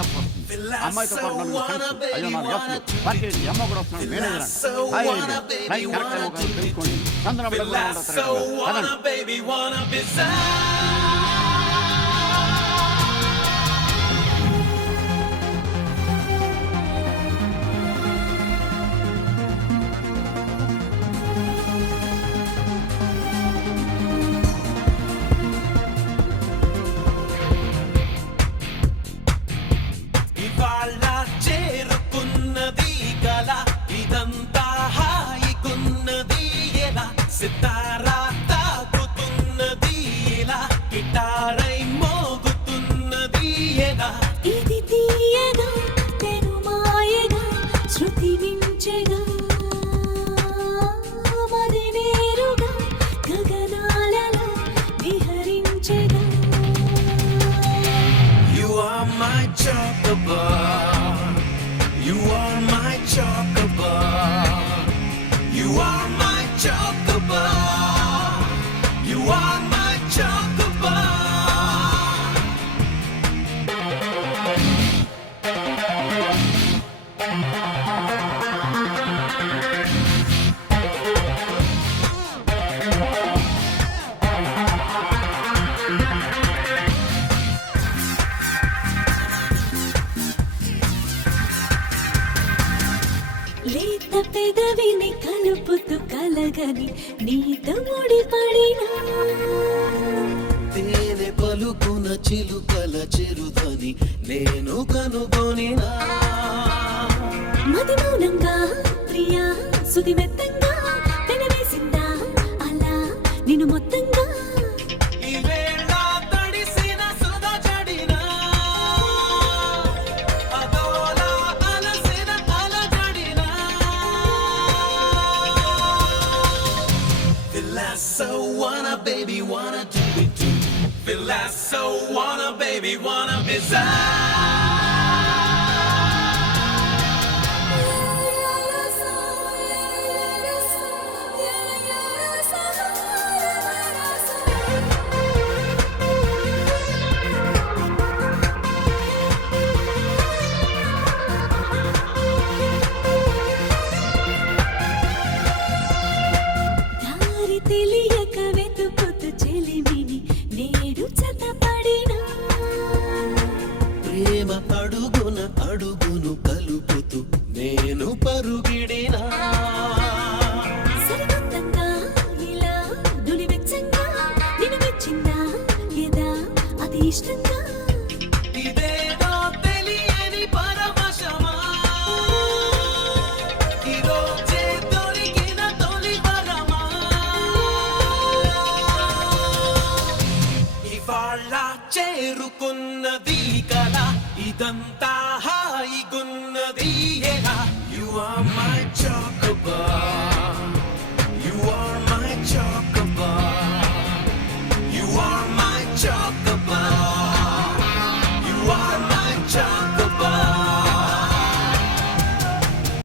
F వస్తుంది. అమ్మాయితో పాటు నన్ను ఫ్రెండ్స్. అయ్యో నాలుగు ఎఫ్లు. పార్టీ ఎమ్మ కూడా వస్తున్నాడు. మేనేజర్ అంటే హాయ్ అండి ఫ్లైట్ కరెక్ట్ ఏమో కానీ తెలుసుకోండి. చంద్రబాబు సితారా తాకుతున్నది ఇలా గిటారై మోగుతున్నది ఎలా ఇది తీయగా తెరుమాయగా శృతి మించెగా మది నేరుగా గగనాలలో విహరించెగా You are my chocobar, you are my chocobar, you are my chocobar, you are my chocobar. లేత పెదవిని కలుపుతూ కలగని నీతో ముడిపడినా తేనె పలుకున చిలుకల చిరుదని నేను కనుగొనినా మది మౌనంగా ప్రియా సుది మెత్తంగా పెనవేసిందా అలా నిన్ను మొత్తంగా ఈ వేళ తడిసిన సుధ జడినా అదోలా అలసిన అలజడినా Filasso wanna baby wanna do it too Filasso wanna baby wanna be దారి తెలియక వెతుకుతూ చెలిమిని నేడు చతపడినా ప్రేమ అడుగున అడుగును కలుపుతూ నేను పరుగిడినా సరికొత్తంగా ఇలా నులివెచ్చంగా నిన్ను మెచ్చిందా ఎదా అది ఇష్టంగా ఇదేదో తెలియని పరవశమా ఈరోజే దొరికిన తొలి వరమా ఇవాళ చేరుకున్నది కల ఇదంతా హాయిగున్నది